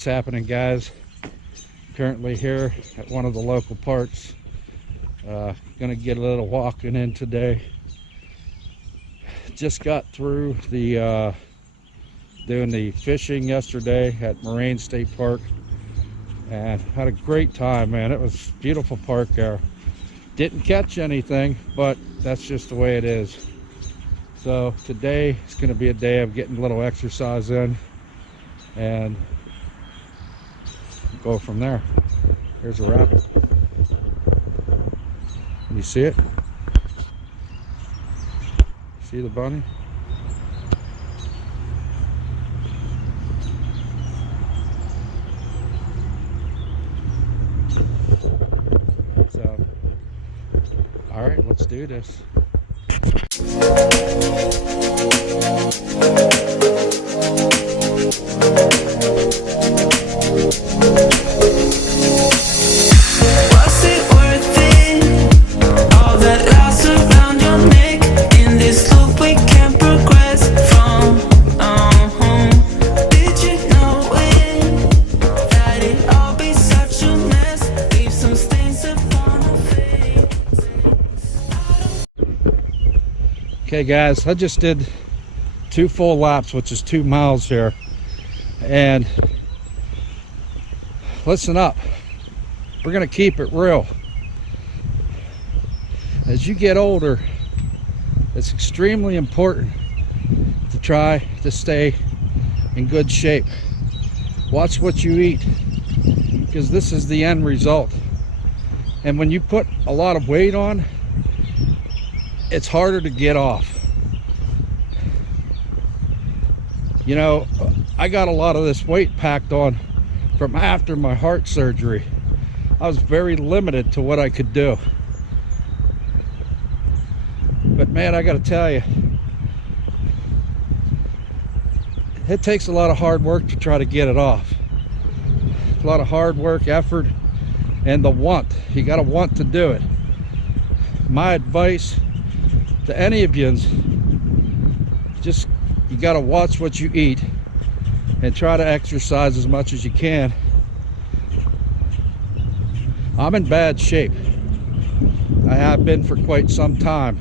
what's happening, guys. Currently here at one of the local parks. Gonna get a little walking in today. Just got through the doing the fishing yesterday at Moraine State Park and had a great time, man. It was a beautiful park there. Didn't catch anything, but that's just the way it is. So today is going to be a day of getting a little exercise in and go from there. Here's a rabbit. Can you see it? See the bunny? So, all right, let's do this. Okay guys, I just did 2 full laps, which is 2 miles here, and listen up, we're gonna keep it real. As you get older, it's extremely important to try to stay in good shape. Watch what you eat, because this is the end result. And when you put a lot of weight on, it's harder to get off. You know, I got a lot of this weight packed on from after my heart surgery. I was very limited to what I could do. But man, I gotta tell you, it takes a lot of hard work to try to get it off. A lot of hard work, effort, and the want. You gotta want to do it. My advice to any of you, just you got to watch what you eat and try to exercise as much as you can. I'm in bad shape. I have been for quite some time,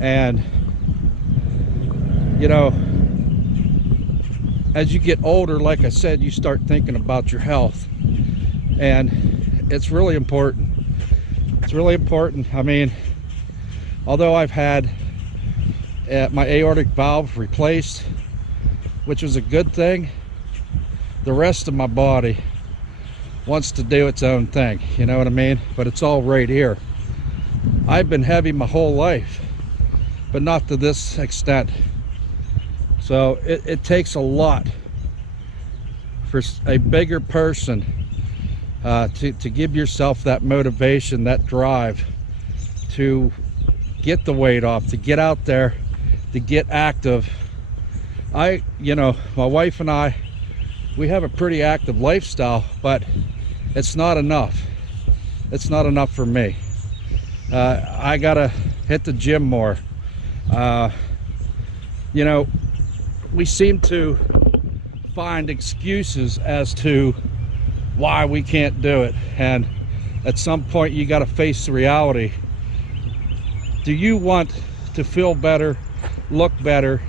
and you know, as you get older, like I said, you start thinking about your health, and it's really important. It's really important. I mean, although I've had my aortic valve replaced, which was a good thing, the rest of my body wants to do its own thing, you know what I mean? But it's all right here. I've been heavy my whole life, but not to this extent. So it takes a lot for a bigger person to give yourself that motivation, that drive to get the weight off, to get out there, to get active. You know, my wife and I, we have a pretty active lifestyle, but it's not enough. It's not enough for me. I gotta hit the gym more. You know, we seem to find excuses as to why we can't do it, and at some point you got to face the reality. Do you want to feel better, look better?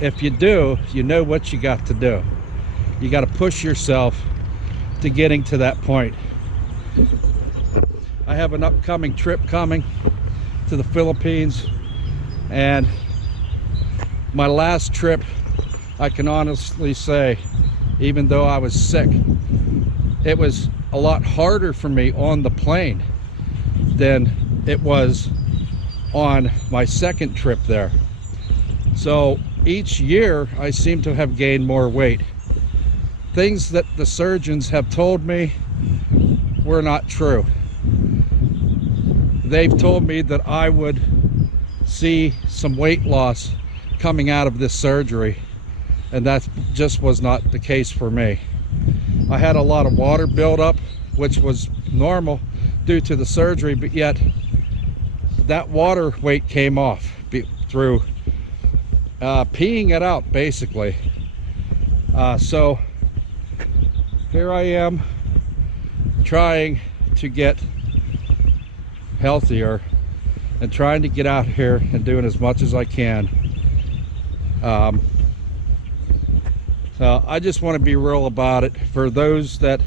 If you do, you know what you got to do. You got to push yourself to getting to that point. I have an upcoming trip coming to the Philippines, and my last trip, I can honestly say, even though I was sick, it was a lot harder for me on the plane than it was on my second trip there. So each year I seem to have gained more weight. Things that the surgeons have told me were not true. They've told me that I would see some weight loss coming out of this surgery, and that just was not the case for me. I had a lot of water buildup, which was normal due to the surgery, but yet that water weight came off through peeing it out, basically. So here I am trying to get healthier and trying to get out here and doing as much as I can. So I just want to be real about it. For those that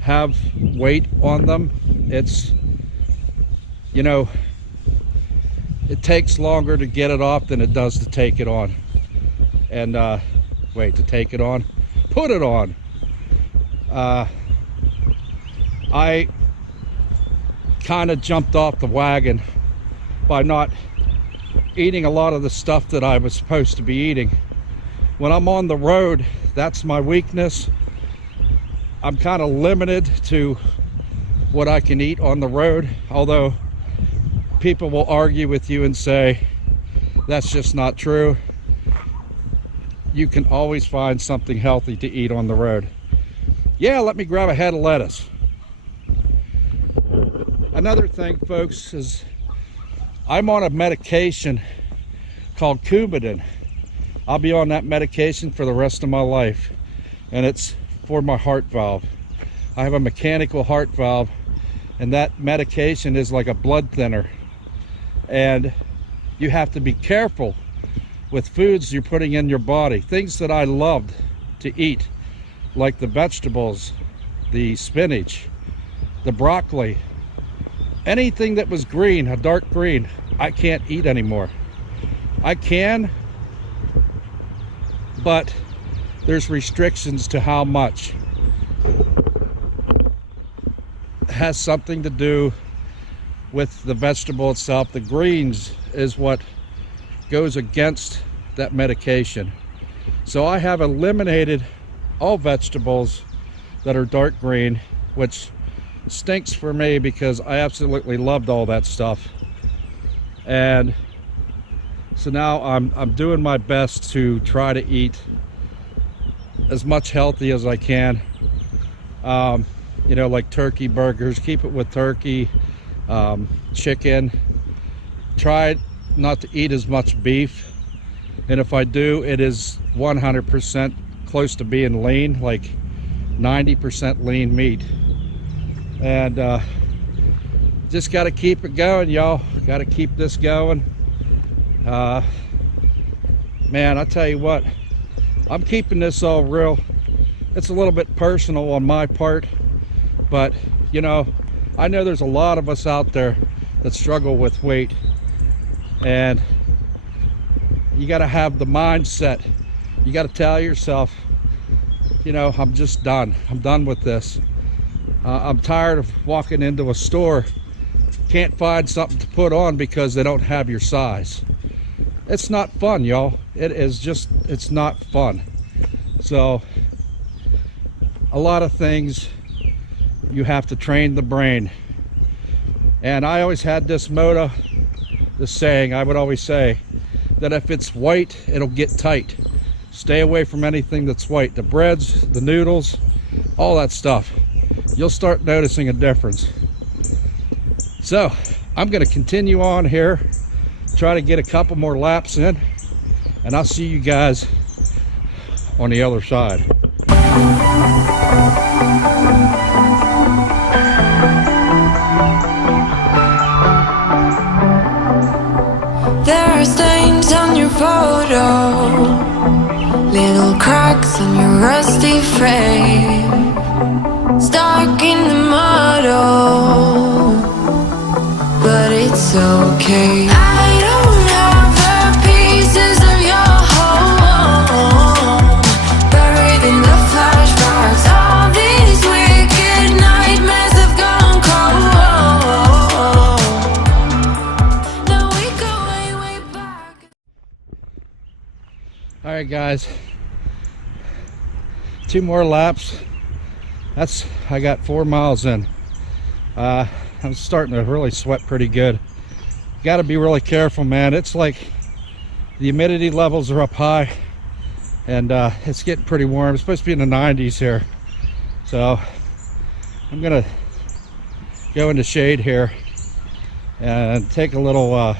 have weight on them, it's, you know, it takes longer to get it off than it does to take it on. And wait, to take it on, put it on. I kind of jumped off the wagon by not eating a lot of the stuff that I was supposed to be eating. When I'm on the road, that's my weakness. I'm kind of limited to what I can eat on the road, although people will argue with you and say that's just not true. You can always find something healthy to eat on the road. Yeah, let me grab a head of lettuce. Another thing, folks, is I'm on a medication called Coumadin. I'll be on that medication for the rest of my life, and it's for my heart valve. I have a mechanical heart valve, and that medication is like a blood thinner, and you have to be careful with foods you're putting in your body. Things that I loved to eat, like the vegetables, the spinach, the broccoli, anything that was green, a dark green, I can't eat anymore. I can, but there's restrictions to how much. It has something to do with the vegetable itself. The greens is what goes against that medication. So I have eliminated all vegetables that are dark green, which stinks for me because I absolutely loved all that stuff. And so now I'm doing my best to try to eat as much healthy as I can. You know, like turkey burgers, keep it with turkey, chicken. Try not to eat as much beef, and if I do, it is 100% close to being lean, like 90% lean meat. And just got to keep it going, y'all. Got to keep this going. Man, I tell you what, I'm keeping this all real. It's a little bit personal on my part, but you know, I know there's a lot of us out there that struggle with weight, and you got to have the mindset. You got to tell yourself, you know, I'm just done. I'm done with this. I'm tired of walking into a store, can't find something to put on because they don't have your size. It's not fun, y'all. It is just, it's not fun. So a lot of things you have to train the brain. And I always had this motto, this saying I would always say, that if it's white, it'll get tight. Stay away from anything that's white. The breads, the noodles, all that stuff. You'll start noticing a difference. So I'm going to continue on here, try to get a couple more laps in, and I'll see you guys on the other side. There are stains on your photo, little cracks on your rusty frame, stuck in the mud, oh, but it's okay. I don't have the pieces of your home, buried in the flashbacks. All these wicked nightmares have gone cold. Now we go way, way back. All right, guys, 2 more laps. I got 4 miles in. I'm starting to really sweat pretty good. Got to be really careful, man. It's like the humidity levels are up high, and it's getting pretty warm. It's supposed to be in the 90s here. So I'm gonna go into shade here and take a little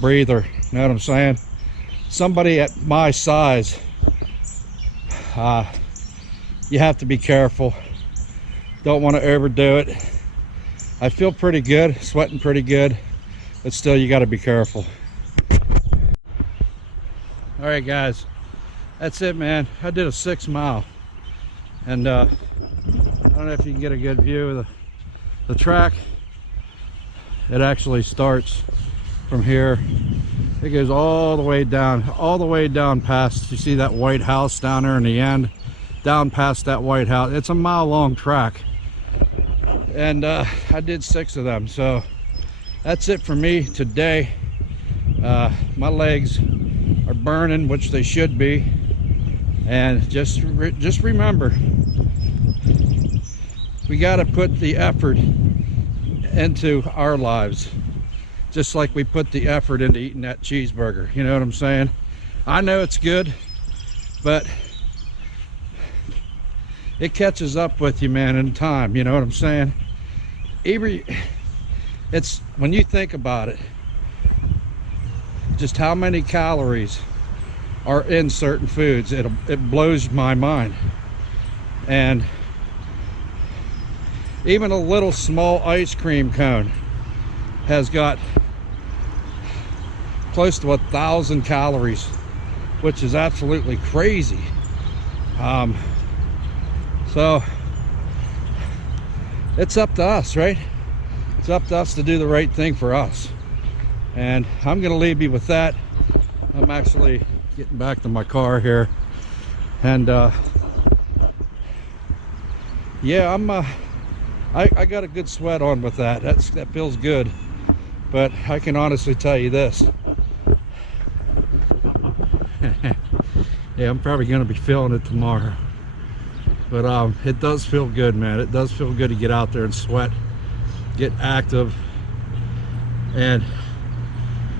breather. You know what I'm saying? Somebody at my size you have to be careful. Don't want to overdo it. I feel pretty good, sweating pretty good, but still you got to be careful. All right guys, that's it, man. I did a 6 mile, and I don't know if you can get a good view of the track. It actually starts from here. It goes all the way down past, you see that white house down there in the end, down past that white house. It's a mile-long track, and I did 6 of them. So that's it for me today. My legs are burning, which they should be, and just remember, we got to put the effort into our lives, just like we put the effort into eating that cheeseburger. You know what I'm saying? I know it's good, but it catches up with you, man, in time. You know what I'm saying? It's when you think about it, just how many calories are in certain foods, it blows my mind. And even a little small ice cream cone has got close to 1,000 calories, which is absolutely crazy. So it's up to us, right? It's up to us to do the right thing for us. And I'm gonna leave you with that. I'm actually getting back to my car here, and yeah, I got a good sweat on with that. That feels good. But I can honestly tell you this. Yeah, I'm probably gonna be feeling it tomorrow. But it does feel good, man. It does feel good to get out there and sweat, get active. And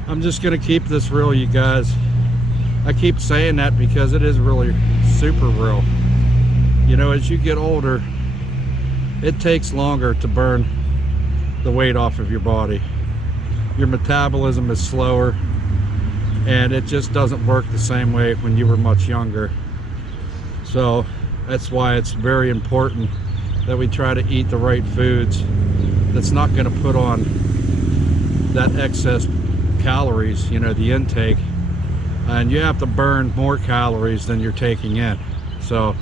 I'm just gonna keep this real, you guys. I keep saying that because it is really super real. You know, as you get older, it takes longer to burn the weight off of your body. Your metabolism is slower, and it just doesn't work the same way when you were much younger. So that's why it's very important that we try to eat the right foods that's not going to put on that excess calories, you know, the intake. And you have to burn more calories than you're taking in. So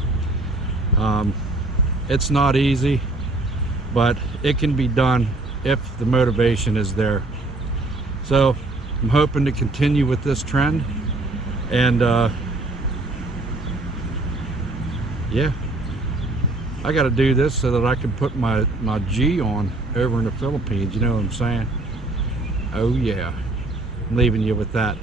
it's not easy, but it can be done if the motivation is there. So I'm hoping to continue with this trend, and yeah, I got to do this so that I can put my G on over in the Philippines. You know what I'm saying? Oh yeah, I'm leaving you with that.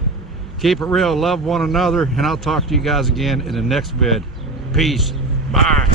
Keep it real, love one another, and I'll talk to you guys again in the next vid. Peace. Bye.